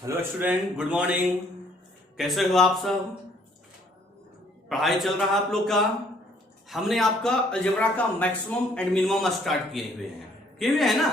Hello student, good morning. कैसे हो आप सब? पढ़ाई चल रहा है आप लोग का? हमने आपका अलजेब्रा का मैक्सिमम एंड मिनिमम स्टार्ट किए हुए हैं ना।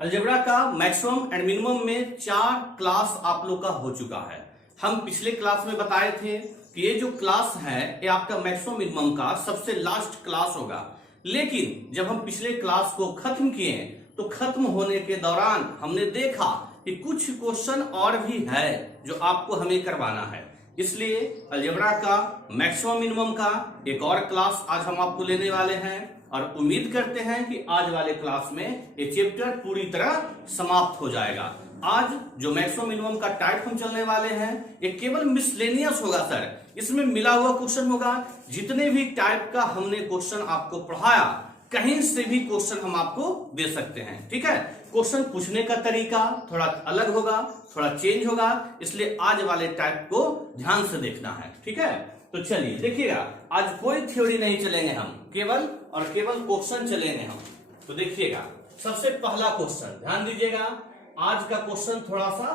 अलजेब्रा का मैक्सिमम एंड मिनिमम में 4 क्लास आप लोग का हो चुका है। हम पिछले क्लास में बताए थे कि ये जो क्लास है ये आपका मैक्सिमम मिनिमम का सबसे लास्ट क्लास होगा। लेकिन जब हम पिछले क्लास को खत्म किए तो खत्म होने के दौरान हमने देखा कि कुछ क्वेश्चन और भी है जो आपको हमें करवाना है। इसलिए अलजेब्रा का मैक्सिमम मिनिमम का एक और क्लास आज हम आपको लेने वाले हैं और उम्मीद करते हैं कि आज वाले क्लास में ये चैप्टर पूरी तरह समाप्त हो जाएगा। आज जो मैक्सिमम मिनिमम का टाइप हम चलने वाले हैं ये केवल मिसलेनियस होगा सर। इसमें मिला हुआ क्वेश्चन होगा। जितने भी टाइप का हमने क्वेश्चन आपको पढ़ाया कहीं से भी क्वेश्चन हम आपको दे सकते हैं। ठीक है, क्वेश्चन पूछने का तरीका थोड़ा अलग होगा, थोड़ा चेंज होगा, इसलिए आज वाले टाइप को ध्यान से देखना है। ठीक है, तो चलिए देखिएगा, आज कोई थ्योरी नहीं चलेंगे हम, केवल और केवल क्वेश्चन चलेंगे हम। तो देखिएगा, सबसे पहला क्वेश्चन ध्यान दीजिएगा। आज का क्वेश्चन थोड़ा सा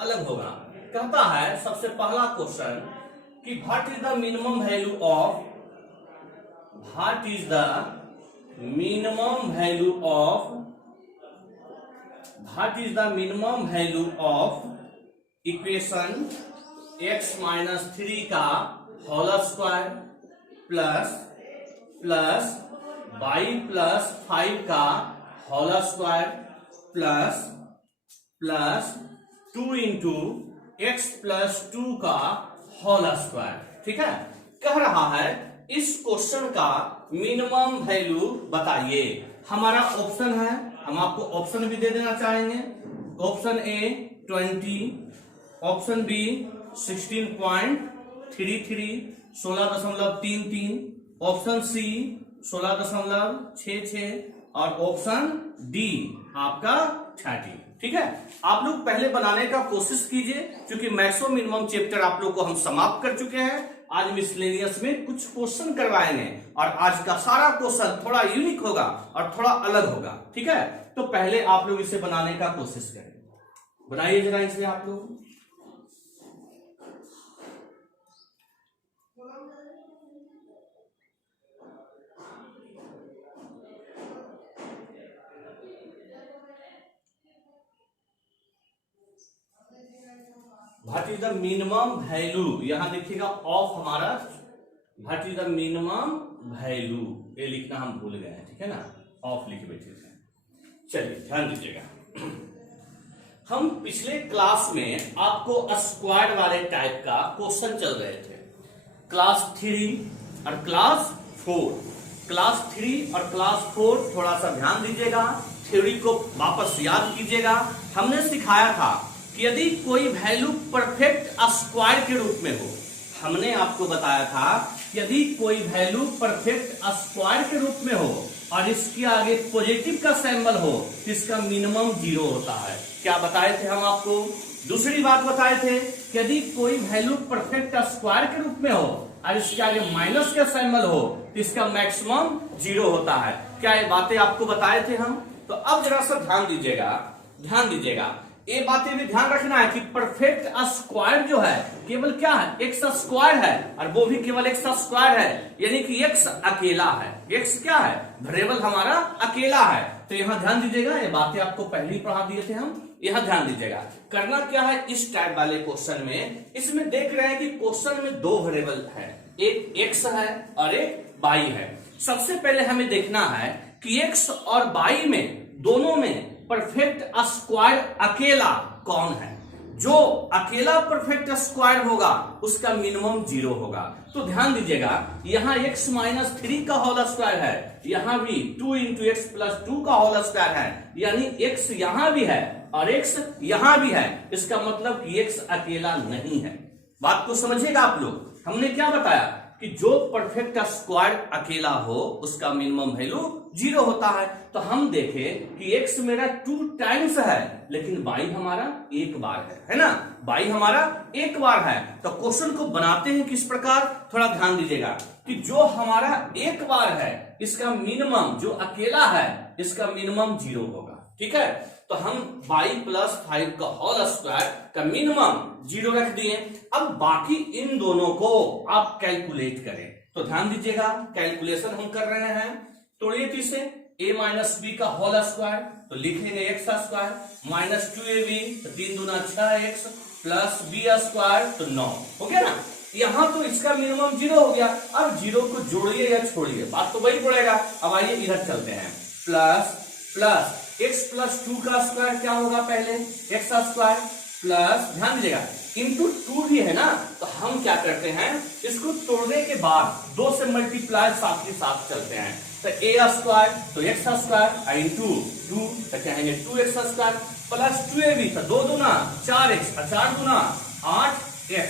अलग होगा। कहता है सबसे पहला क्वेश्चन कि what is the minimum value of equation x minus 3 का whole square plus y plus 5 का whole square plus 2 into x plus 2 का होल स्क्वायर। ठीक है, कह रहा है इस क्वेश्चन का मिनिमम वैल्यू बताइए। हमारा ऑप्शन है, हम आपको ऑप्शन भी दे देना चाहेंगे। Option A 20, option B 16.33 16.33, option C 16.66 और ऑप्शन डी आपका 30। ठीक है, आप लोग पहले बनाने का कोशिश कीजिए क्योंकि मैक्सिमम मिनिमम चैप्टर आप लोग को हम समाप्त कर चुके हैं। आज मिसलेनियस में कुछ क्वेश्चन करवाएंगे और आज का सारा क्वेश्चन थोड़ा यूनिक होगा और थोड़ा अलग होगा। ठीक है, तो पहले आप लोग इसे बनाने का कोशिश करें। बनाइए जरा इसे आप लोग। What is the minimum value, यहां देखिएगा ऑफ हमारा what is the minimum value, ये लिखना हम भूल गए हैं। ठीक है ना, ऑफ लिख बैठे थे। चलिए ध्यान दीजिएगा, हम पिछले क्लास में आपको स्क्वायर वाले टाइप का क्वेश्चन चल रहे थे। क्लास 3 और क्लास 4, क्लास 3 और क्लास 4 थोड़ा सा ध्यान दीजिएगा, थ्योरी को वापस याद कीजिएगा। हमने सिखाया था कि यदि कोई वैल्यू परफेक्ट स्क्वायर के रूप में हो, हमने आपको बताया था यदि कोई वैल्यू परफेक्ट स्क्वायर के रूप में हो और इसके आगे पॉजिटिव का सिंबल हो तो इसका मिनिमम 0 होता है। क्या बताए थे हम आपको? दूसरी बात बताए थे कि यदि कोई वैल्यू परफेक्ट स्क्वायर के रूप में हो और इसके आगे माइनस का सिंबल हो तो इसका मैक्सिमम 0 होता है। क्या ये बातें आपको बताए थे हम? तो अब जरा सा ध्यान दीजिएगा, ये बातें भी ध्यान रखना है कि परफेक्ट स्क्वायर जो है केवल क्या है, एक्स स्क्वायर है और वो भी केवल एक्स स्क्वायर है, यानी कि एक्स अकेला है। एक्स क्या है? वेरिएबल हमारा अकेला है। तो यहां ध्यान दीजिएगा, ये बातें आपको पहले ही पढ़ा दिए थे हम। यहां ध्यान दीजिएगा, करना क्या है इस टाइप वाले क्वेश्चन में, इसमें देख रहे हैं कि क्वेश्चन में 2 वेरिएबल है, एक एक्स है और एक वाई है। सबसे पहले हमें देखना है कि एक्स और वाई में दोनों में परफेक्ट स्क्वायर अकेला कौन है। जो अकेला परफेक्ट स्क्वायर होगा उसका मिनिमम 0 होगा। तो ध्यान दीजिएगा, यहां x माइनस 3 का होल स्क्वायर है, यहां भी 2 इंटू एक्स प्लस 2 का होल स्क्वायर है, यानी x यहां भी है और x यहां भी है। इसका मतलब कि x अकेला नहीं है। बात को समझिएगा आप लोग। हमने क्या बताया कि जो परफेक्ट स्क्वायर अकेला हो उसका मिनिमम वैल्यू 0 होता है। तो हम देखें कि x मेरा 2 टाइम्स है लेकिन y हमारा 1 बार है ना, y हमारा 1 बार है। तो क्वेश्चन को बनाते हैं किस प्रकार, थोड़ा ध्यान दीजिएगा कि जो हमारा 1 बार है इसका मिनिमम, जो अकेला है इसका मिनिमम 0 होगा। ठीक है, तो हम y प्लस 5 का होल स्क्वायर का मिनिमम 0 रख दिए। अब बाकी इन दोनों को आप कैलकुलेट करें, तो ध्यान दीजिएगा कैलकुलेशन हम कर रहे हैं। तोड़िए तो इसे a माइनस बी का होल स्क्वायर, तो लिखेंगे एक्स स्क्वायर माइनस 2ab, तो 3 दूना 6x प्लस बी स्क्वायर, तो 9 हो गया ना। यहां तो इसका मिनिमम 0 हो गया। अब 0 को जोड़िए या छोड़िए, बात तो वही पड़ेगा। अब आइए इधर चलते हैं, प्लस प्लस x प्लस 2 का स्क्वायर क्या होगा, पहले x स्क्वायर प्लस, ध्यान दीजिएगा इंटू 2 भी है ना, तो हम क्या करते हैं इसको तोड़ने के बाद 2 से मल्टीप्लाई साथ ही साथ चलते हैं। तो a स्क्वायर तो x स्क्वायर इंटू 2, तो कहेंगे 2x स्क्वायर प्लस 2ab, तो 2 दूना 4x और 4 दूना 8x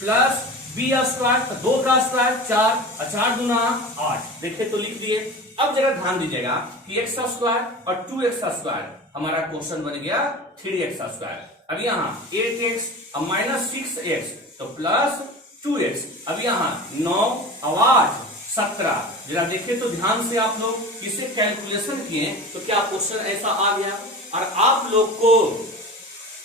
प्लस बी स्क्वायर, तो 2 का स्क्वायर 4 और 4 दूना 8। देखिए तो लिख दिए। अब जरा ध्यान दीजिएगा कि x स्क्वायर और 2x स्क्वायर हमारा क्वेश्चन बन गया 3x स्क्वायर। अब यहाँ 8x और माइनस 6x, तो प्लस 2x। अब यहाँ 9 और 8 17। जरा देखिए तो ध्यान से आप लोग इसे कैलकुलेशन किए तो क्या क्वेश्चन ऐसा आ गया। और आप लोग को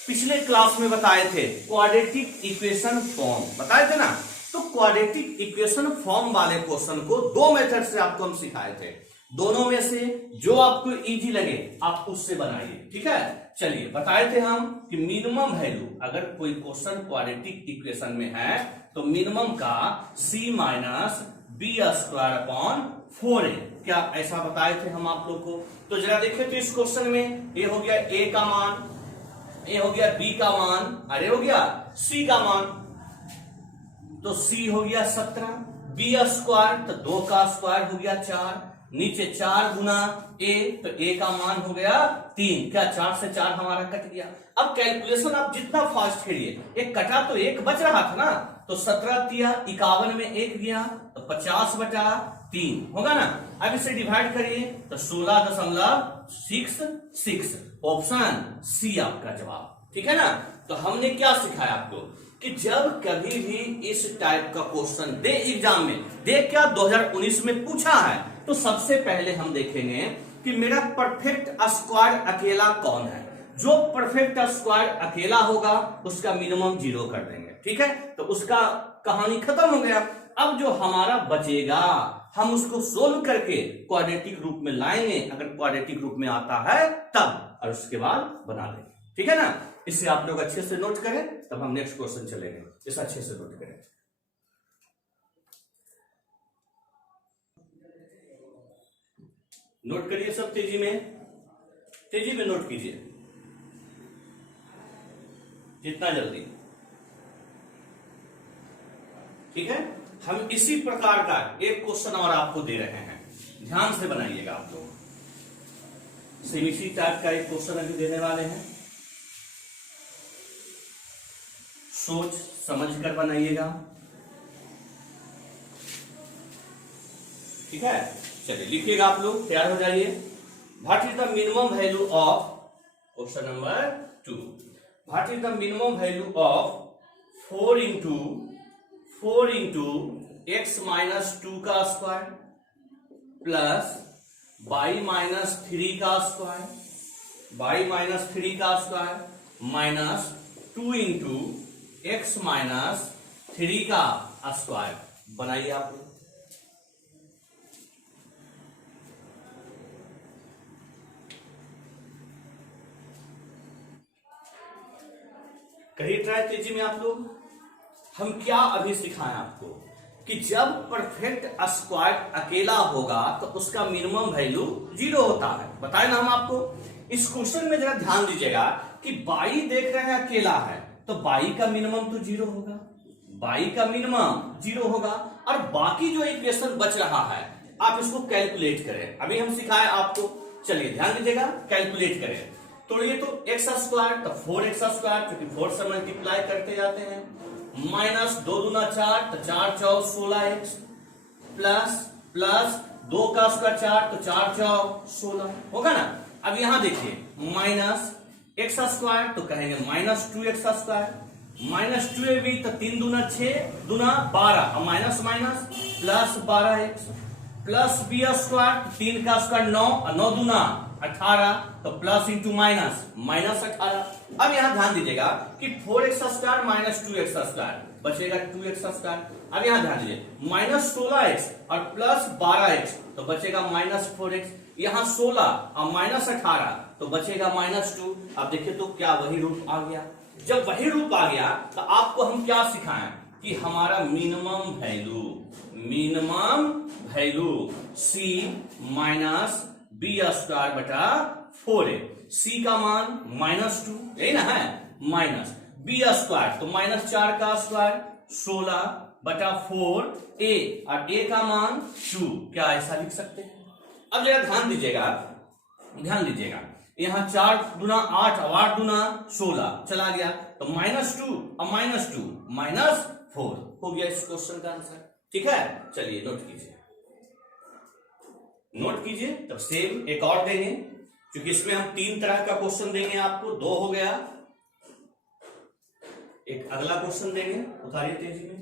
पिछले क्लास में बताए थे क्वाड्रेटिक इक्वेशन फॉर्म, बताए थे ना। तो क्वाड्रेटिक इक्वेशन फॉर्म वाले क्वेश्चन को 2 मेथड से आपको हम सिखाए थे। दोनों में से जो आपको इजी लगे आप उससे बनाइए, ठीक है। चलिए बताए थे हम कि मिनिमम वैल्यू, अगर कोई क्वेश्चन क्वाड्रेटिक इक्वेशन में है तो मिनिमम का c minus B square upon 4a, क्या ऐसा बताए थे हम आप लोग को। तो जरा देखिए तो इस क्वेश्चन में ये हो गया a का मान, ये हो गया b का मान, अरे हो गया c का मान, तो c हो गया 17, b स्क्वायर तो 2 का स्क्वायर हो गया 4, नीचे 4 गुना a, तो a का मान हो गया 3, क्या 4 से 4 हमारा कट गया। अब कैलकुलेशन आप जितना फास्ट करिए, एक कटा तो एक बच रहा था ना, तो 17 तिया 51 में 1 गया, तो 50/3 होगा ना। अब इसे डिवाइड करिए तो 16.66, ऑप्शन सी आपका जवाब, ठीक है ना। तो हमने क्या सिखाया आपको कि जब कभी भी इस टाइप का क्वेश्चन दे एग्जाम में, दे क्या 2019 में पूछा है, तो सबसे पहले हम देखेंगे कि मेरा परफेक्ट स्क्वायर अकेला कौन है। जो परफेक्ट स्क्वायर अकेला होगा उसका मिनिमम 0 कर देंगे, ठीक है। तो उसका कहानी खत्म हो गया। अब जो हमारा बचेगा हम उसको सोल्व करके क्वाड्रेटिक रूप में लाएंगे, अगर क्वाड्रेटिक रूप में आता है तब, और उसके बाद बना लेंगे, ठीक है ना। इसे आप लोग अच्छे से नोट करें, तब हम नेक्स्ट क्वेश्चन चलेंगे। इसे अच्छे से नोट करें। नोट करिए सब, तेजी में नोट कीजिए जितना जल्दी, ठीक है। हम इसी प्रकार का एक क्वेश्चन और आपको दे रहे हैं, ध्यान से बनाइएगा आप लोग। सेम इसी टाइप का एक क्वेश्चन अभी देने वाले हैं, सोच समझ कर बनाइएगा, ठीक है। चलिए लिखिएगा आप लोग, तैयार हो जाइए। What is the minimum value of, question number 2, what is the minimum value of 4 into x minus 2 का स्क्वायर प्लस y माइनस 3 का स्क्वायर, y माइनस 3 का square minus 2 into x minus 3 का स्क्वायर। बनाइए आप लोग। करिए ट्राई तेजी में आप लोग। हम क्या अभी सिखाएं आपको कि जब परफेक्ट स्क्वायर अकेला होगा तो उसका मिनिमम वैल्यू 0 होता है, बताए ना हम आपको। इस क्वेश्चन में जरा ध्यान दीजिएगा कि बाई देख रहे हैं अकेला है, तो बाई का मिनिमम तो 0 होगा, बाई का मिनिमम 0 होगा, और बाकी जो इक्वेशन बच रहा है आप इसको कैलकुलेट करें। अभी हम सिखाए आपको, चलिए ध्यान दीजिएगा, कैलकुलेट करें। तोड़िए तो x स्क्वायर तो 4x स्क्वायर, क्योंकि 4 से मल्टीप्लाई करते जाते हैं, माइनस 2 दूना 4 तो 4 चौ 16x प्लस प्लस 2 का स्क्वायर 4 तो 4 चौ 16 होगा ना। अब यहां देखिए माइनस x स्क्वायर तो कहेंगे minus 2x square, minus 2ab तो 3 दूना 6 दूना 12 और minus minus plus 12x plus b square, 3 का स्क्वायर 9 और 9 दूना 18, तो प्लस इंटू माइनस, माइनस 18। अब यहां ध्यान दीजिएगा कि 4x² माइनस 2x² बचेगा 2x²। अब यहां ध्यान दीजिए माइनस 16x और प्लस 12x तो बचेगा माइनस 4x। यहां 16 और माइनस 18 तो बचेगा माइनस 2। अब देखिए तो क्या वही रूप आ गया। जब वही रूप आ गया तो आपको हम क्या सिखाएं कि हमारा minimum value c minus b² बटा 4a। c का मान -2 यही ना है, माइनस b² तो -4 का स्क्वायर 16 बटा 4a और a का मान 2। क्या ऐसा लिख सकते हैं? अब जरा ध्यान दीजिएगा यहां 4 दूना 8 और 8 दूना 16 चला गया तो -2 और -2 -4 हो गया इस क्वेश्चन का आंसर। ठीक है, चलिए नोट कीजिए। तब सेम एक और देंगे, क्योंकि इसमें हम 3 तरह का क्वेश्चन देंगे आपको। 2 हो गया, एक अगला क्वेश्चन देंगे, उतारिए तेजी में।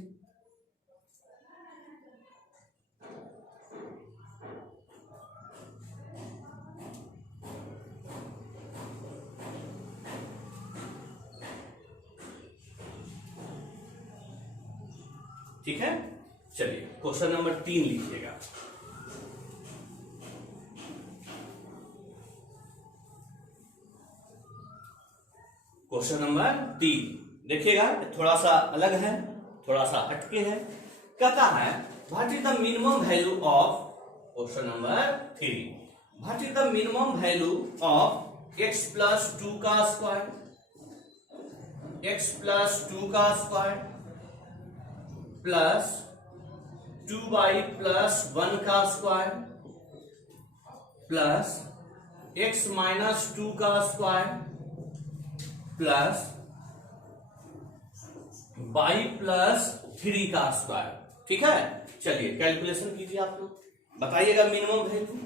ठीक है, चलिए क्वेश्चन नंबर 3 लिखिएगा। क्वेश्चन नंबर 3 देखिएगा, थोड़ा सा अलग है, थोड़ा सा हटके है। कहता है what is the minimum value of, question number 3, what is the minimum value of x plus 2 का स्क्वायर, x प्लस 2 का स्क्वायर प्लस 2y प्लस 1 का स्क्वायर प्लस x माइनस 2 का स्क्वायर प्लस y प्लस 3 का square. ठीक है, चलिए calculation कीजिए आप लोग, बताइएगा minimum value.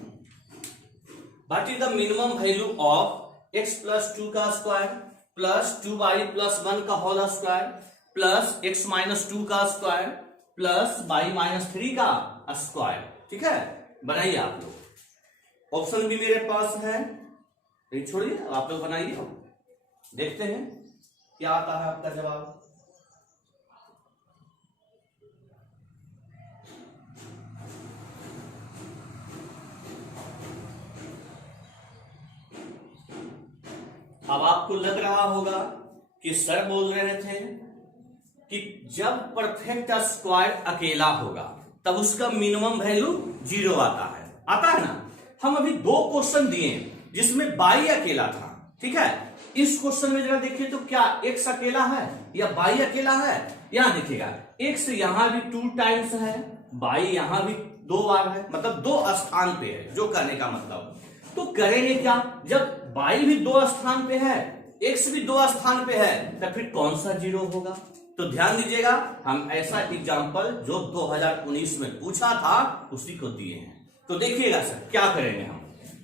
What is the minimum value of x plus 2 का स्क्वायर प्लस 2y प्लस 1 का whole square plus x minus 2 का स्क्वायर प्लस y माइनस 3 का स्क्वायर। ठीक है, बनाइए आप लोग। ऑप्शन भी मेरे पास है, नहीं छोड़िए, आप लोग बनाइए, देखते हैं क्या आता है आपका जवाब। अब आपको लग रहा होगा कि सर बोल रहे थे कि जब परफेक्ट स्क्वायर अकेला होगा तब उसका मिनिमम वैल्यू 0 आता है ना। हम अभी 2 क्वेश्चन दिए जिसमें y अकेला था। ठीक है, इस क्वेश्चन में जरा देखिए तो क्या x अकेला है या y अकेला है। यहां देखिएगा x यहां भी 2 टाइम्स है, y यहां भी 2 बार है, मतलब 2 स्थान पे है, जो करने का मतलब। तो करेंगे क्या, जब y भी 2 स्थान पे है, x भी 2 स्थान पे है, तो फिर कौन सा 0 होगा। तो ध्यान दीजिएगा, हम ऐसा एग्जाम्पल जो 2019 में पूछा था उसी को दिए हैं। तो देखिएगा सर क्या करेंगे हम।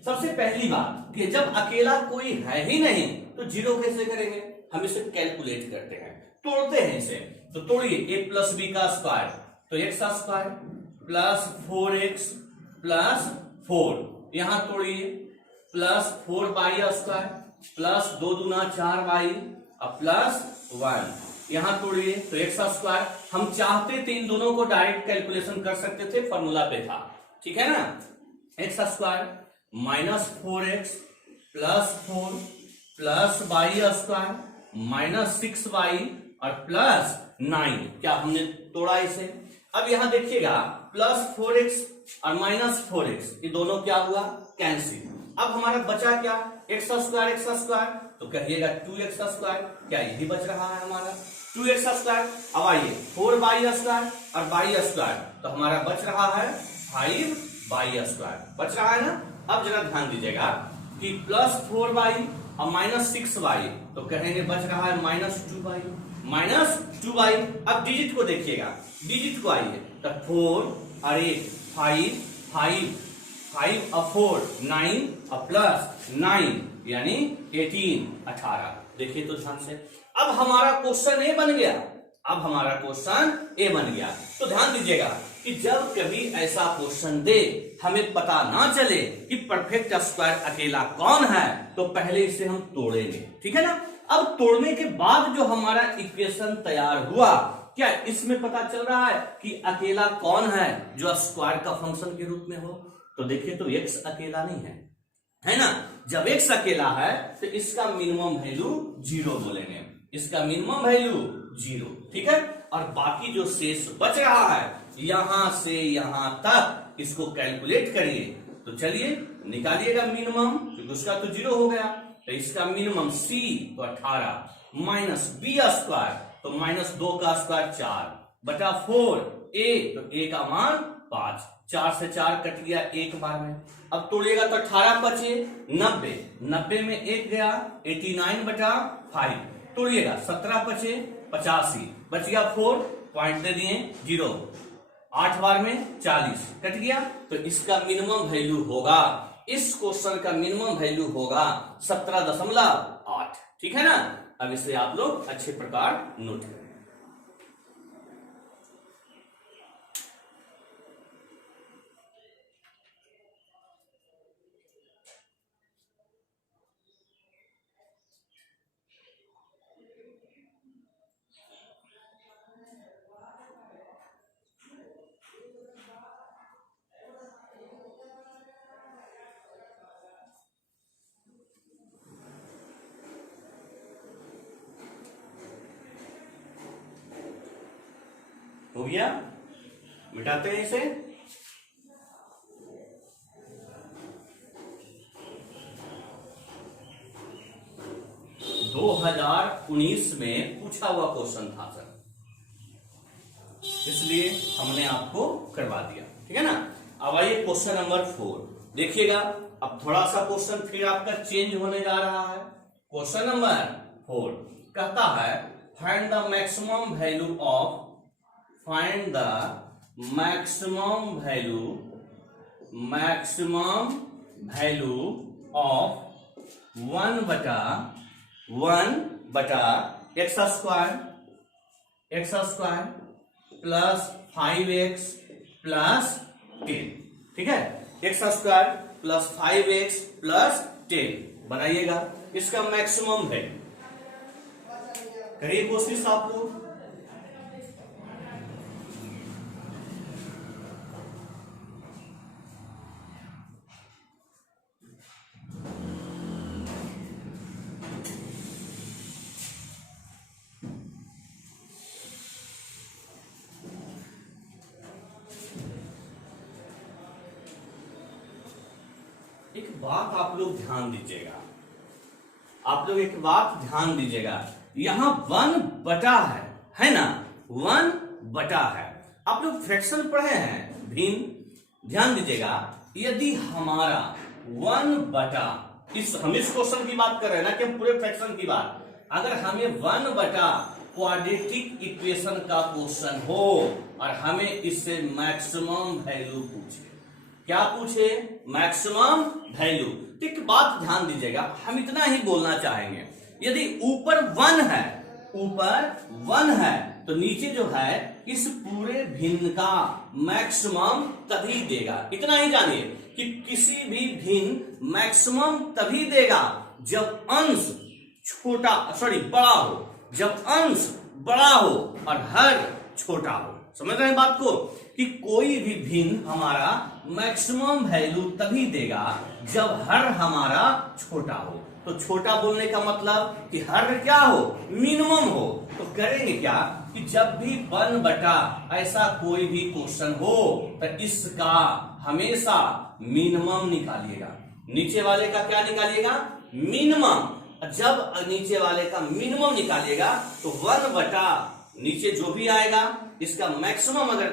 सबसे पहली बात कि जब अकेला कोई है ही नहीं तो 0 कैसे करेंगे, हम इसे कैलकुलेट करते हैं, तोड़ते हैं इसे। तो तोड़िए, a प्लस बी का स्क्वायर तो x का स्क्वायर प्लस 4x प्लस 4, यहां तोड़िए प्लस 4y स्क्वायर प्लस 2 दूना 4y और प्लस 1, यहां तोड़िए तो x का स्क्वायर। हम चाहते थे इन दोनों को डायरेक्ट कैलकुलेशन कर सकते थे, फॉर्मूला पे था। ठीक है ना, x का square minus 4x plus 4 plus y square minus 6y और प्लस 9। क्या हमने तोड़ा इसे। अब यहां देखिएगा प्लस 4x और माइनस 4x ये दोनों क्या हुआ, कैंसिल। अब हमारा बचा क्या, x स्क्वायर, तो कहिएगा 2x स्क्वायर। क्या यही बच रहा है हमारा 2x स्क्वायर। अब आइए 4y स्क्वायर और y स्क्वायर, तो हमारा बच रहा है 5y स्क्वायर, बच रहा है ना। अब जरा ध्यान दीजिएगा कि प्लस 4y और माइनस 6y, तो कहेंगे बच रहा है माइनस 2y। अब डिजिट को देखिएगा, डिजिट को आइए तो 4 और 8 5 और 4 9 और प्लस 9 यानी 18। देखिए तो ध्यान से, अब हमारा क्वेश्चन ए बन गया। तो ध्यान दीजिएगा कि जब कभी ऐसा क्वेश्चन दे हमें पता ना चले कि परफेक्ट स्क्वायर अकेला कौन है, तो पहले इसे हम तोड़ेंगे, ठीक है ना। अब तोड़ने के बाद जो हमारा इक्वेशन तैयार हुआ, क्या इसमें पता चल रहा है कि अकेला कौन है जो स्क्वायर का फंक्शन के रूप में हो? तो देखिए, तो x अकेला नहीं है ना। जब x अकेला है तो इसका मिनिमम वैल्यू 0 बोलेंगे, इसका मिनिमम वैल्यू 0, ठीक है। और बाकी जो शेष बच रहा है यहां से यहां तक इसको कैलकुलेट करिए। तो चलिए निकालिएगा मिनिमम, क्योंकि उसका तो 0 हो गया। तो इसका मिनिमम c तो 18 माइनस b स्क्वायर तो -2 का स्क्वायर 4 बटा 4 a तो a का मान 5, 4 से 4 कट गया एक बार में। अब तोड़िएगा तो 18 बचे 90, 90 में 1 गया 89 बटा 5, तोड़िएगा 17 बचे 85, बच गया 4, पॉइंट दे दिए 0, 8 बार में 40 कट गया। तो इसका मिनिमम वैल्यू होगा, इस क्वेश्चन का मिनिमम वैल्यू होगा 17.8, ठीक है ना। अब इसे आप लोग अच्छे प्रकार नोट करें। हो गया, मिटाते हैं इसे। दो 2019 में पूछा हुआ क्वेश्चन था सर, इसलिए हमने आपको करवा दिया, ठीक है ना। अब आइए क्वेश्चन नंबर 4 देखिएगा। अब थोड़ा सा क्वेश्चन फिर आपका चेंज होने जा रहा है। क्वेश्चन नंबर 4 कहता है find the maximum value of, find the maximum value of 1 बटा x square plus 5x plus 10, ठीक है। x square plus 5x plus 10 बनाइएगा, इसका मैक्सिमम है। करिए कोशिश आप लोग। एक बात आप लोग ध्यान दीजिएगा, आप लोग एक बात ध्यान दीजिएगा, यहां 1 बटा है ना, 1 बटा है। आप लोग फ्रैक्शन पढ़े हैं भिन्न, ध्यान दीजिएगा। यदि हमारा 1 बटा, हम इस क्वेश्चन की बात कर रहे हैं ना कि पूरे फ्रैक्शन की बात, अगर हमें 1 बटा क्वाड्रेटिक इक्वेशन का क्वेश्चन हो और हमें इससे मैक्सिमम वैल्यू पूछे, क्या पूछे? Maximum value. एक बात ध्यान दीजिएगा, हम इतना ही बोलना चाहेंगे, यदि ऊपर 1 है तो नीचे जो है इस पूरे भिन्न का मैक्सिमम तभी देगा। इतना ही जानिए कि किसी भी भिन्न मैक्सिमम तभी देगा जब अंश बड़ा हो, जब अंश बड़ा हो और हर छोटा हो। समझ रहे हैं बात को, कि कोई भी भिन्न हमारा मैक्सिमम वैल्यू तभी देगा जब हर हमारा छोटा हो। तो छोटा बोलने का मतलब कि हर क्या हो? मिनिमम हो। तो करेंगे क्या कि जब भी 1 बटा ऐसा कोई भी क्वेश्चन हो तो इसका हमेशा मिनिमम निकालिएगा। नीचे वाले का क्या निकालिएगा? मिनिमम। जब नीचे वाले का मिनिमम निकालिएगा तो 1 बटा नीचे जो भी आएगा इसका मैक्सिमम अगर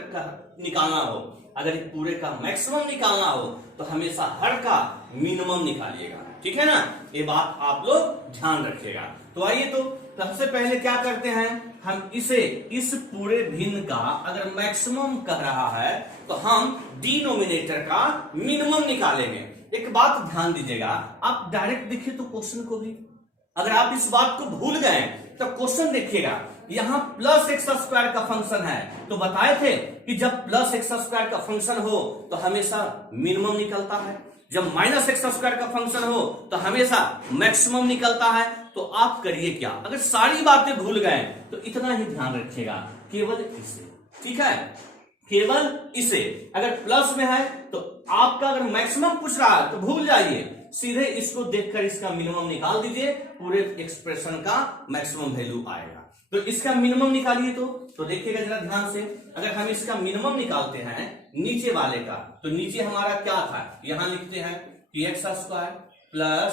निकालना हो, अगर पूरे का मैक्सिमम निकालना हो तो हमेशा हर का मिनिमम निकालिएगा। ठीक है ना, ये बात आप लोग ध्यान रखिएगा। तो आइए, तो सबसे पहले क्या करते हैं, हम इसे इस पूरे भिन्न का अगर मैक्सिमम कह रहा है तो हम डिनोमिनेटर का मिनिमम निकालेंगे। एक बात ध्यान दीजिएगा, आप डायरेक्ट देखिए तो क्वेश्चन को भी, अगर आप इस बात को भूल गए तो क्वेश्चन देखिएगा, यहां प्लस एक्स स्क्वायर का फंक्शन है, तो बताए थे कि जब प्लस एक्स स्क्वायर का फंक्शन हो तो हमेशा मिनिमम निकलता है, जब माइनस एक्स स्क्वायर का फंक्शन हो तो हमेशा मैक्सिमम निकलता है। तो आप करिए क्या, अगर सारी बातें भूल गए तो इतना ही ध्यान रखिएगा, केवल इसे, ठीक है, केवल इसे। अगर प्लस में है तो आपका अगर मैक्सिमम पूछ रहा है तो भूल जाइए, सीधे इसको देखकर इसका मिनिमम निकाल दीजिए, पूरे एक्सप्रेशन का मैक्सिमम वैल्यू आएगा। तो इसका मिनिमम निकालिए, तो देखिएगा जरा ध्यान से, अगर हम इसका मिनिमम निकालते हैं नीचे वाले का, तो नीचे हमारा क्या था, यहां लिखते हैं कि x square plus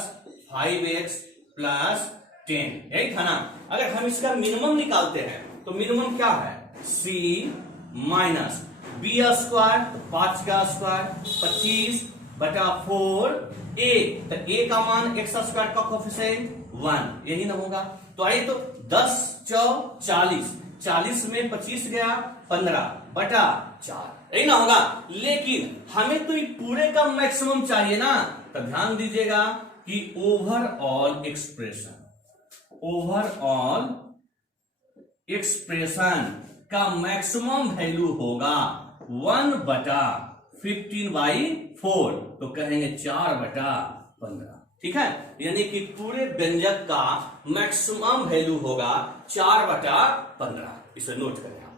5x plus 10, यही था ना। अगर हम इसका मिनिमम निकालते हैं तो मिनिमम क्या है, c माइनस बी स्क्वायर, 5 का स्क्वायर 25 बटा 4a, तो a का मान एक्स स्क्वायर का कोफिशिएंट 1, यही ना होगा। तो आइए, तो 10 चौ 40, 40 में 25 गया 15 बटा 4, यही ना होगा। लेकिन हमें तो ये पूरे का मैक्सिमम चाहिए ना, तो ध्यान दीजिएगा कि ओवरऑल एक्सप्रेशन का मैक्सिमम वैल्यू होगा 1 बटा 15/4, तो कहेंगे 4 बटा 15, ठीक है। यानी कि पूरे व्यंजक का मैक्सिमम वैल्यू होगा 4 बटा 15, इसे नोट करें आप।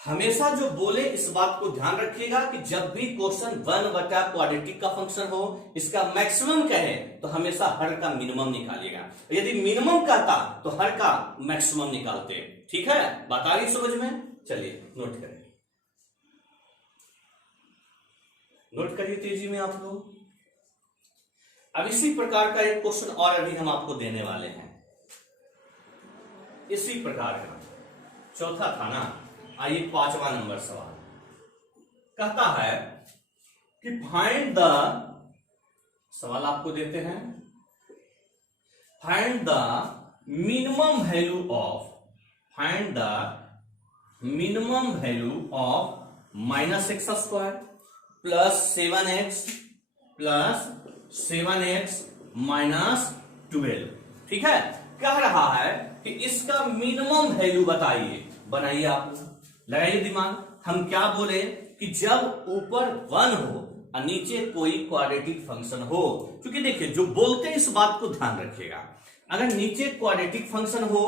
हमेशा जो बोले इस बात को ध्यान रखिएगा कि जब भी क्वेश्चन 1 बटा क्वाड्रेटिक का फंक्शन हो, इसका मैक्सिमम कहे तो हमेशा हर का मिनिमम निकालिएगा, यदि मिनिमम कहता तो हर का मैक्सिमम निकालते, ठीक है। बात आ रही समझ में, चलिए नोट करें, नोट करिए तेजी में आप लोग। अब इसी प्रकार का एक क्वेश्चन और अभी हम आपको देने वाले हैं, इसी प्रकार का चौथा था ना। आइए 5वां नंबर सवाल कहता है कि फाइंड द, सवाल आपको देते हैं, find the minimum value of minus x square plus 7x minus 12, ठीक है। कह रहा है कि इसका मिनिमम वैल्यू बताइए, बनाइए आप, लगाइए दिमाग। हम क्या बोले कि जब ऊपर 1 हो और नीचे कोई क्वाड्रेटिक फंक्शन हो, क्योंकि देखिए जो बोलते हैं इस बात को ध्यान रखिएगा, अगर नीचे क्वाड्रेटिक फंक्शन हो,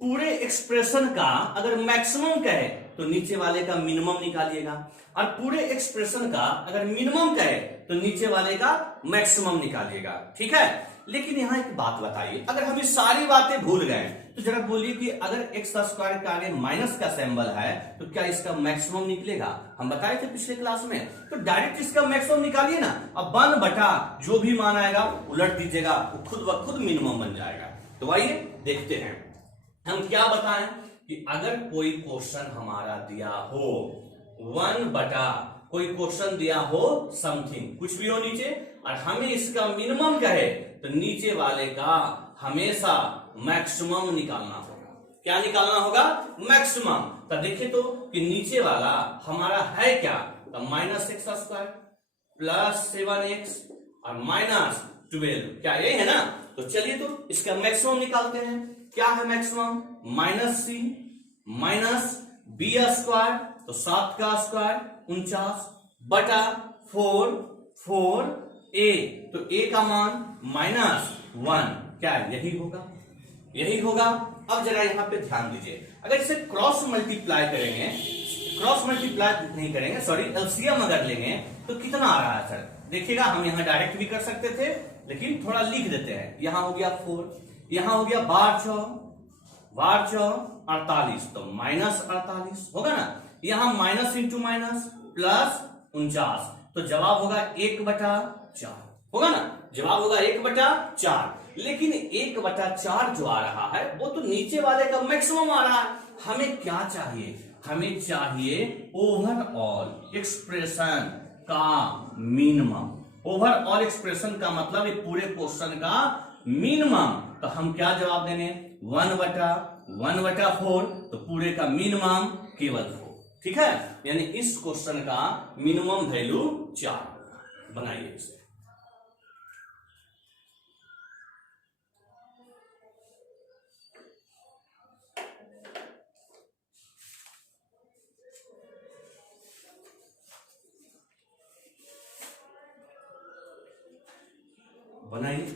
पूरे एक्सप्रेशन का अगर मैक्सिमम कहे तो नीचे वाले का मिनिमम निकालिएगा, और पूरे एक्सप्रेशन का अगर मिनिमम कहे तो नीचे वाले का मैक्सिमम निकालिएगा, ठीक है। लेकिन यहां एक बात बताइए, अगर हम ये सारी बातें भूल गए तो जरा बोलिए कि अगर एक्स स्क्वायर के आगे माइनस का सिंबल है तो क्या इसका मैक्सिमम निकलेगा? हम बताए थे पिछले क्लास में, तो डायरेक्ट इसका मैक्सिमम निकालिए ना। अब 1 बटा जो भी मान आएगा उलट दीजिएगा, वो खुद ब खुद मिनिमम बन जाएगा। तो आइए देखते हैं हम क्या बताएं कि अगर कोई क्वेश्चन हमारा दिया हो 1 बटा, कोई क्वेश्चन दिया हो समथिंग, कुछ भी हो नीचे, और हमें इसका मिनिमम कहे तो नीचे वाले का हमेशा मैक्सिमम निकालना होगा। क्या निकालना होगा? मैक्सिमम। तो देखिए तो कि नीचे वाला हमारा है क्या, तो minus x square plus 7x और माइनस 12, क्या ये है ना। तो चलिए तो इसका मैक्सिमम निकालते हैं। क्या है मैक्सिमम? माइनस सी माइनस बी स्क्वायर, तो 7 का स्क्वायर 49 बटा 4 ए, तो ए का मान -1, क्या यही होगा? यही होगा। अब जरा यहां पे ध्यान दीजिए, अगर इसे क्रॉस मल्टीप्लाई करेंगे, क्रॉस मल्टीप्लाई नहीं करेंगे, सॉरी एलसीएम अगर लेंगे तो कितना आ रहा है सर? देखिएगा हम यहां डायरेक्ट भी कर सकते थे, लेकिन थोड़ा लिख देते हैं। यहां हो गया 4, यहां हो गया 12 48, तो -48 होगा ना। यहां माइनस इंटू माइनस प्लस 49, तो जवाब होगा 1/4 होगा ना। जवाब होगा 1/4। लेकिन 1/4 जो आ रहा है वो तो नीचे वाले का मैक्सिमम आ रहा है। हमें क्या चाहिए? हमें चाहिए ओवरऑल एक्सप्रेशन का मिनिमम। ओवरऑल एक्सप्रेशन का मतलब ये पूरे क्वेश्चन का मिनिमम। तो हम क्या जवाब देंगे? 1/4, तो पूरे का मिनिमम केवल 4, ठीक है। यानी इस क्वेश्चन का मिनिमम वैल्यू 4। बनाइए इसे। बनाइए।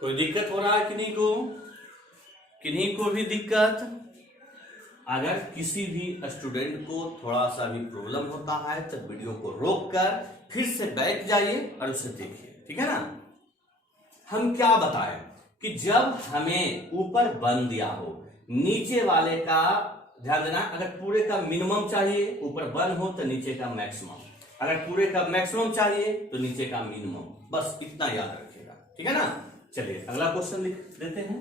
कोई दिक्कत हो रहा है किन्हीं को? किन्हीं को भी दिक्कत? अगर किसी भी स्टूडेंट को थोड़ा सा भी प्रॉब्लम होता है तो वीडियो को रोक कर फिर से बैठ जाइए और उसे देखिए, ठीक है ना। हम क्या बताएं कि जब हमें ऊपर बन दिया हो, नीचे वाले का ध्यान देना, अगर पूरे का मिनिमम चाहिए ऊपर वन हो तो नीचे का मैक्सिमम, अगर पूरे का मैक्सिमम चाहिए तो नीचे का मिनिमम, बस इतना याद रखिएगा, ठीक है ना। चलिए अगला क्वेश्चन लिख देते हैं,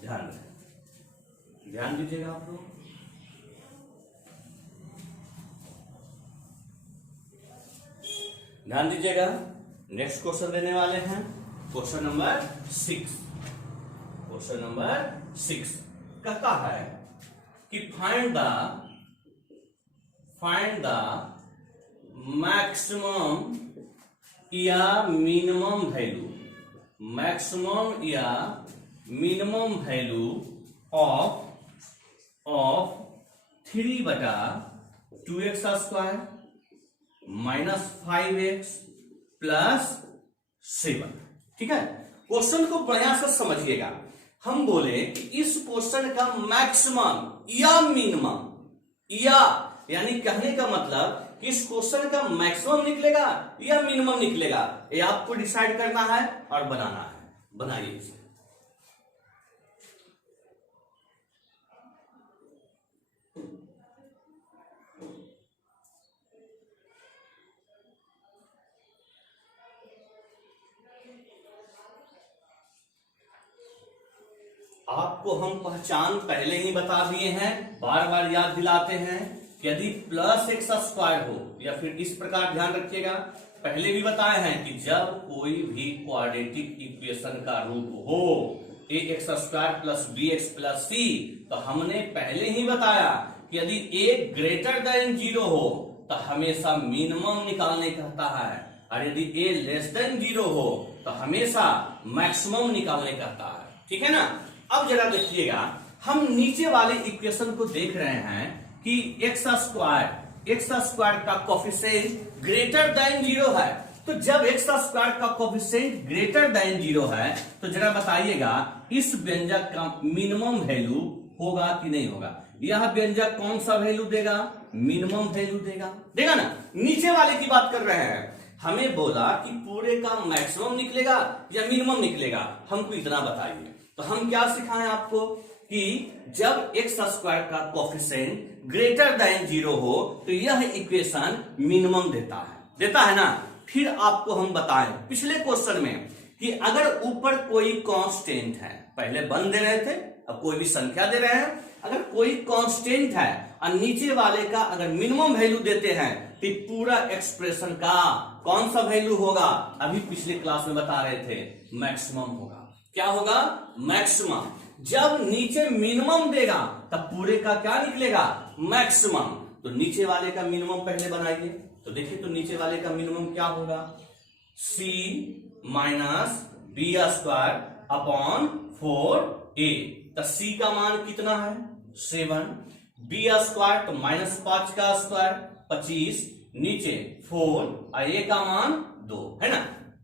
ध्यान दीजिएगा आप लोग। ध्यान दीजिएगा, नेक्स्ट क्वेश्चन देने वाले हैं, क्वेश्चन नंबर 6। क्वेश्चन नंबर 6 कहता है कि फाइंड द मैक्सिमम या मिनिमम वैल्यू, मैक्सिमम या minimum value of 3/2x square minus 5x plus 7। ठीक है, क्वेश्चन को बढ़िया से समझिएगा। हम बोले कि इस क्वेश्चन का मैक्सिमम या मिनिमम, या यानी कहने का मतलब कि इस क्वेश्चन का मैक्सिमम निकलेगा या मिनिमम निकलेगा, ये आपको डिसाइड करना है और बनाना है। बनाइए इसे। आपको हम पहचान पहले ही बता दिए हैं, बार बार याद दिलाते हैं कि यदि प्लस एक्स स्क्वायर हो या फिर इस प्रकार, ध्यान रखिएगा, पहले भी बताए हैं कि जब कोई भी क्वाड्रेटिक इक्वेशन का रूप हो A x square plus B x plus C, तो हमने पहले ही बताया कि यदि ए ग्रेटर देन 0 हो तो हमेशा मिनिमम निकालने कहता है, और यदि ए लेस देन 0 हो तो हमेशा मैक्सिमम निकालने कहता है। ठीक है ना। अब जरा देखिएगा, हम नीचे वाले इक्वेशन को देख रहे हैं कि एक्स स्क्वायर का कोफिशिएंट ग्रेटर देन 0 है। तो जब एक्स स्क्वायर का कोफिशिएंट ग्रेटर देन 0 है तो जरा बताइएगा इस व्यंजक का मिनिमम वैल्यू होगा कि नहीं होगा। यह व्यंजक कौन सा वैल्यू देगा? मिनिमम वैल्यू देगा ना। नीचे वाले की बात कर रहे हैं, हमें बोला कि पूरे का मैक्सिमम निकलेगा या मिनिमम निकलेगा, हमको इतना बताइए। तो हम क्या सिखाएं आपको कि जब एक्स स्क्वायर का कोफिशिएंट ग्रेटर देन 0 हो तो यह इक्वेशन मिनिमम देता है ना। फिर आपको हम बताएं पिछले क्वेश्चन में कि अगर ऊपर कोई कांस्टेंट है, पहले वन दे रहे थे, अब कोई भी संख्या दे रहे हैं, अगर कोई कांस्टेंट है और नीचे वाले का अगर मिनिमम वैल्यू देते हैं तो पूरा एक्सप्रेशन का कौन सा वैल्यू होगा? अभी पिछले क्लास में बता रहे थे, मैक्सिमम होगा। क्या होगा? मैक्सिमम। जब नीचे मिनिमम देगा तब पूरे का क्या निकलेगा? मैक्सिमम। तो नीचे वाले का मिनिमम पहले बनाइए, तो देखिए तो नीचे वाले का मिनिमम क्या होगा? c minus B square upon 4a। तो c का मान कितना है? 7। बी स्क्वायर तो माइनस 5 का स्क्वायर 25, नीचे 4 और a का मान 2 है ना।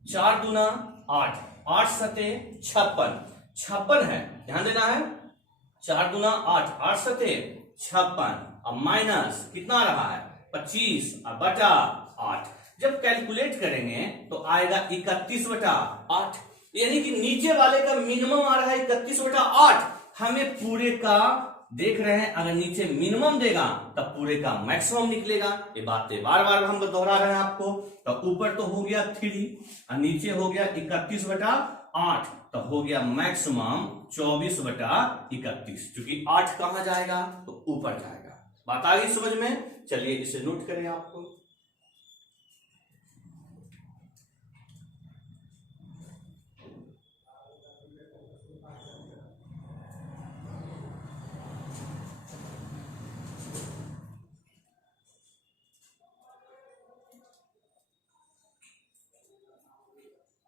4 दूना 8, 8 सते 56 है, ध्यान देना है। 4 दूना 8, 8 सते 56 और माइनस कितना रहा है? 25 और बटा 8। जब कैलकुलेट करेंगे तो आएगा 31/8, यानी कि नीचे वाले का मिनिमम आ रहा है 31/8। हमें पूरे का देख रहे हैं, अगर नीचे मिनिमम देगा तब पूरे का मैक्सिमम निकलेगा। ये बातें बार बार हम दोहरा रहे हैं आपको। तो ऊपर तो हो गया 3 और नीचे हो गया 31/8, तो हो गया मैक्सिमम 24/31। क्योंकि 8 कहां जाएगा? तो ऊपर जाएगा। बात आ गई समझ में? चलिए इसे नोट करें आपको।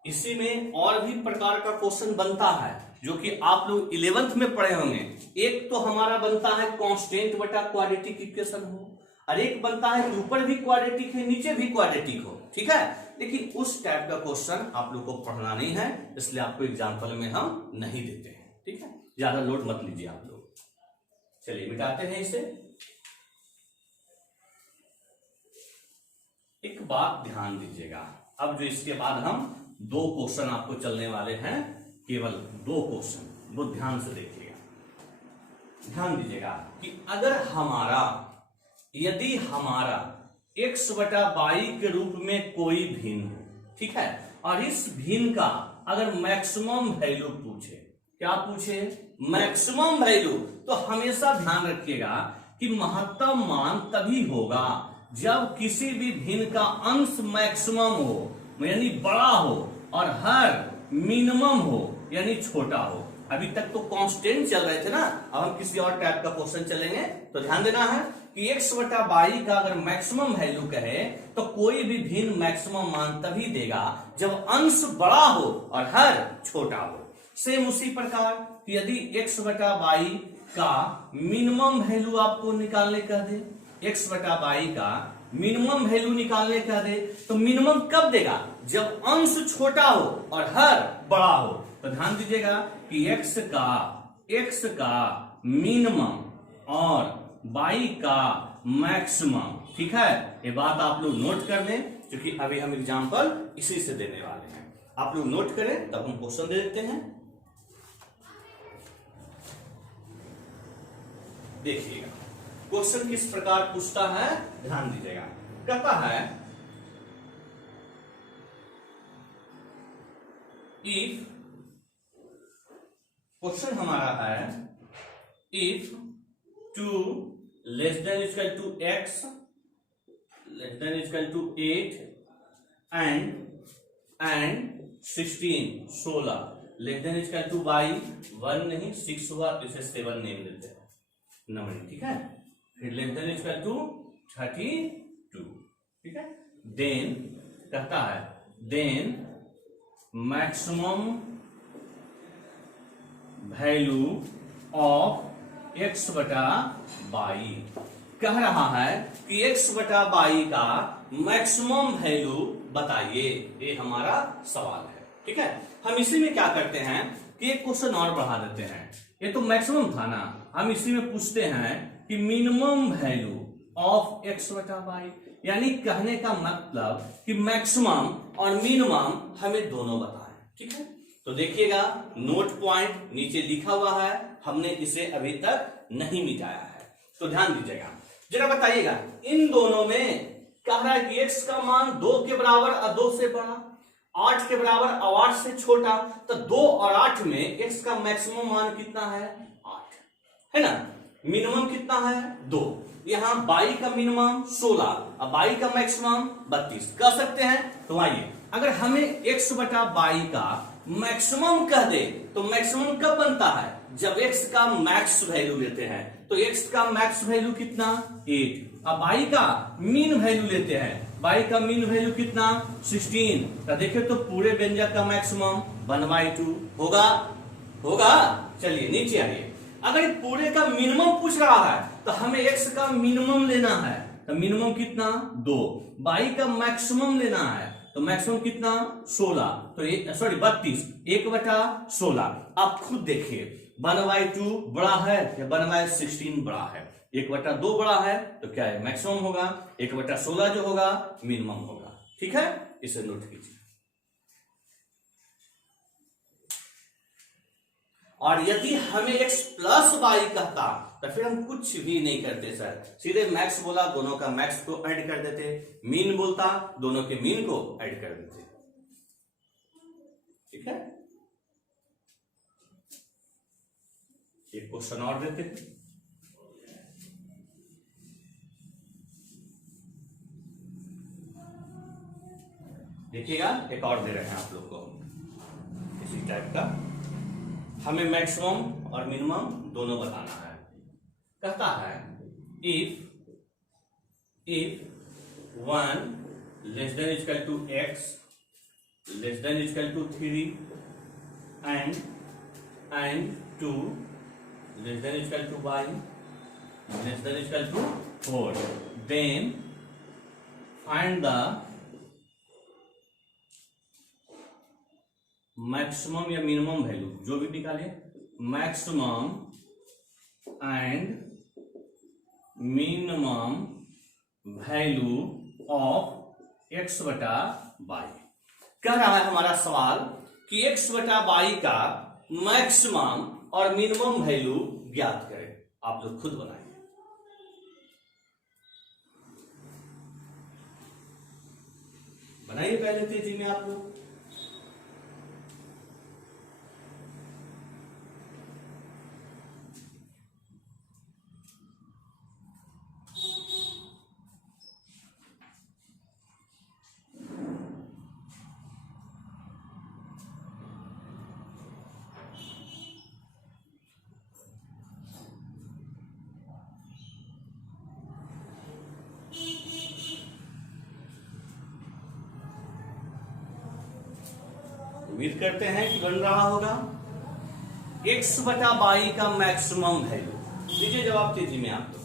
इसी में और भी प्रकार का क्वेश्चन बनता है जो कि आप लोग 11th में पढ़े होंगे। एक तो हमारा बनता है कांस्टेंट बटा क्वाड्रेटिक इक्वेशन हो, और एक बनता है कि ऊपर भी क्वाड्रेटिक है नीचे भी क्वाड्रेटिक हो, ठीक है। लेकिन उस टाइप का क्वेश्चन आप लोग को पढ़ना नहीं है, इसलिए आपको एग्जाम्पल में हम नहीं देते हैं, ठीक है। ज्यादा लोड मत लीजिए आप लोग। चलिए मिटाते हैं इसे। एक बात ध्यान दीजिएगा, अब जो इसके बाद हम 2 क्वेश्चन आपको चलने वाले हैं, केवल 2 क्वेश्चन, वो ध्यान से देखिएगा। ध्यान दीजिएगा कि अगर यदि हमारा x बटा y के रूप में कोई भिन्न हो, ठीक है, और इस भिन्न का अगर मैक्सिमम वैल्यू पूछे, क्या पूछे, मैक्सिमम वैल्यू, तो हमेशा ध्यान रखिएगा कि महत्तम मान तभी होगा जब किसी भी भिन्न का अंश मैक्सिमम हो यानी बड़ा हो और हर मिनिमम हो यानी छोटा हो। अभी तक तो कांस्टेंट चल रहे थे ना, अब हम किसी और टाइप का क्वेश्चन चलेंगे। तो ध्यान देना है कि x बटा y का अगर मैक्सिमम वैल्यू कहे तो कोई भी भिन्न मैक्सिमम मान तभी देगा जब अंश बड़ा हो और हर छोटा हो। सेम उसी प्रकार यदि x बटा y का मिनिमम वैल्यू आपको निकालने कह दे, x बटा y का मिनिमम वैल्यू निकालने कह दे, तो मिनिमम कब देगा, जब अंश छोटा हो और हर बड़ा हो। तो ध्यान दीजिएगा कि x का मिनिमम और y का मैक्सिमम, ठीक है। ये बात आप लोग नोट कर लें, क्योंकि अभी हम एग्जांपल इसी से देने वाले हैं। आप लोग नोट करें तब हम क्वेश्चन दे देते हैं। देखिएगा क्वेश्चन किस प्रकार पूछता है, ध्यान दीजिएगा। कहता है इफ, क्वेश्चन हमारा है if 2 less than equal to x less than equal to 8 and 16 less than equal to y 1 नहीं 6 हुआ, इसे 7 नेम देते हैं नंबर, ठीक है। फिर लेस देन इक्वल टू 32, ठीक है। देन कहता है then maximum value of x बटा y, कह रहा है कि x बटा y का मैक्सिमम वैल्यू बताइए, ये हमारा सवाल है, ठीक है। हम इसी में क्या करते हैं कि एक क्वेश्चन और बढ़ा देते हैं। ये तो मैक्सिमम था ना, हम इसी में पूछते हैं कि मिनिमम वैल्यू ऑफ x बटा y, यानी कहने का मतलब कि मैक्सिमम और मिनिमम हमें दोनों बताएं, ठीक है। तो देखिएगा नोट पॉइंट नीचे लिखा हुआ है, हमने इसे अभी तक नहीं मिटाया है, तो ध्यान दीजिएगा। जरा बताइएगा इन दोनों में कह रहा है कि x का मान 2 के बराबर और 2 से बड़ा, 8 के बराबर और 8 से छोटा, तो 2 और 8 में x का मैक्सिमम मान कितना है, 8 है ना। मिनिमम कितना है, 2। यहाँ y का मिनिमम 16 और y का मैक्सिमम 32 कह सकते हैं। तो आइए अगर हमें x बटा y का मैक्सिमम कह दे तो मैक्सिमम कब बनता है, जब x का मैक्स वैल्यू लेते हैं। तो x का मैक्स वैल्यू कितना, 8, अब y का मीन वैल्यू लेते हैं, y का मीन वैल्यू कितना, 16। तो देखिए तो पूरे व्यंजक का मैक्सिमम 1/2 होगा। चलिए नीचे आइए, अगर पूरे का मिनिमम पूछ रहा है तो हमें x का मिनिमम लेना है, तो मिनिमम कितना, 2, y का मैक्सिमम लेना है, तो मैक्सिमम कितना, 16, तो 32, 1/16। आप खुद देखिए 1/2 बड़ा है या 1/16 बड़ा है, 1/2 बड़ा है तो क्या है, मैक्सिमम होगा, 1/16 जो होगा मिनिमम होगा, ठीक है। इसे नोट कीजिए। और यदि हमें x प्लस y कहता तो फिर हम कुछ भी नहीं करते सर, सीधे मैक्स बोला दोनों का मैक्स को ऐड कर देते, मीन बोलता दोनों के मीन को ऐड कर देते, ठीक है। एक क्वेश्चन और देते थे, देखिएगा एक और दे रहे हैं आप लोग को इसी टाइप का। हमें मैक्सिमम और मिनिमम दोनों बताना है। कहता है if 1 less than equal to x less than equal to 3 and 2 less than equal to y less than equal to 4, then find the maximum या मिनिमम वैल्यू, जो भी निकाले, maximum and minimum value of x बटा Y. कह रहा है हमारा सवाल कि x बटा वाई का मैक्सिमम और मिनिमम वैल्यू ज्ञात करें। आप लोग खुद बनाइए। बनाइए पहले तेजी में आप लोग। उम्मीद करते हैं कि बन रहा होगा। x बटा वाई का मैक्सिमम वैल्यू, दीजिए जवाब तेजी में आप लोग।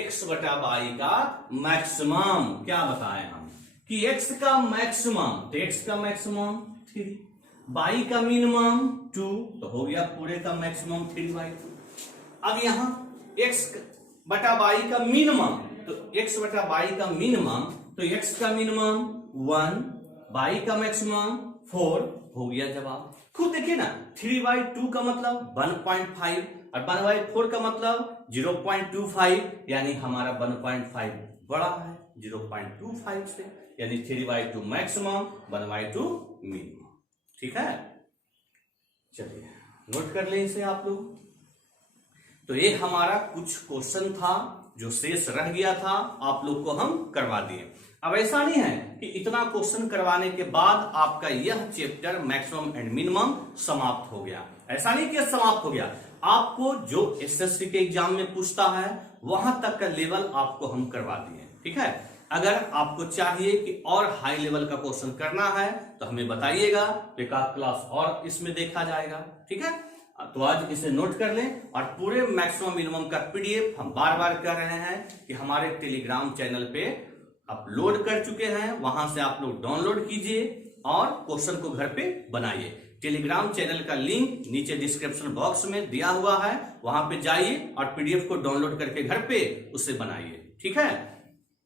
x बटा वाई का मैक्सिमम क्या बताएं हम कि x का मैक्सिमम, तो x का मैक्सिमम 3, y का मिनिमम 2, तो हो गया पूरे का मैक्सिमम 3/2। अब यहां x बटा वाई का मिनिमम, तो x बटा वाई का मिनिमम, तो x का मिनिमम 1, y का मैक्सिमम 4, हो गया जवाब। खुद देखिए ना, 3/2 का मतलब 1.5 और 1/4 का मतलब 0.25, यानी हमारा 1.5 बड़ा है 0.25 से, यानी 3/2 मैक्सिमम, 1/2 मिनिमम। ठीक है, चलिए नोट कर लें इसे आप लोग। तो ये हमारा कुछ क्वेश्चन था जो शेष रह गया था, आप लोग को हम करवा दिए। अब ऐसा नहीं है कि इतना क्वेश्चन करवाने के बाद आपका यह चैप्टर मैक्सिमम एंड मिनिमम समाप्त हो गया। ऐसा नहीं कि समाप्त हो गया, आपको जो एसएससी के एग्जाम में पूछता है वहां तक का लेवल आपको हम करवा दिए। ठीक है, अगर आपको चाहिए कि और हाई लेवल का क्वेश्चन करना है तो हमें बताइएगा, एक आध क्लास और इसमें देखा जाएगा। ठीक है, तो आज इसे नोट कर लें। और पूरे मैक्सिमम मिनिमम का पीडीएफ हम बार बार कह रहे हैं कि हमारे टेलीग्राम चैनल पे अपलोड कर चुके हैं, वहां से आप लोग डाउनलोड कीजिए और क्वेश्चन को घर पे बनाइए। टेलीग्राम चैनल का लिंक नीचे डिस्क्रिप्शन बॉक्स में दिया हुआ है, वहां पे जाइए और पीडीएफ को डाउनलोड करके घर पे उसे बनाइए। ठीक है,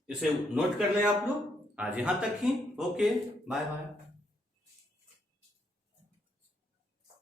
इसे नोट कर लें आप लोग। आज यहां तक ही, ओके, बाय बाय।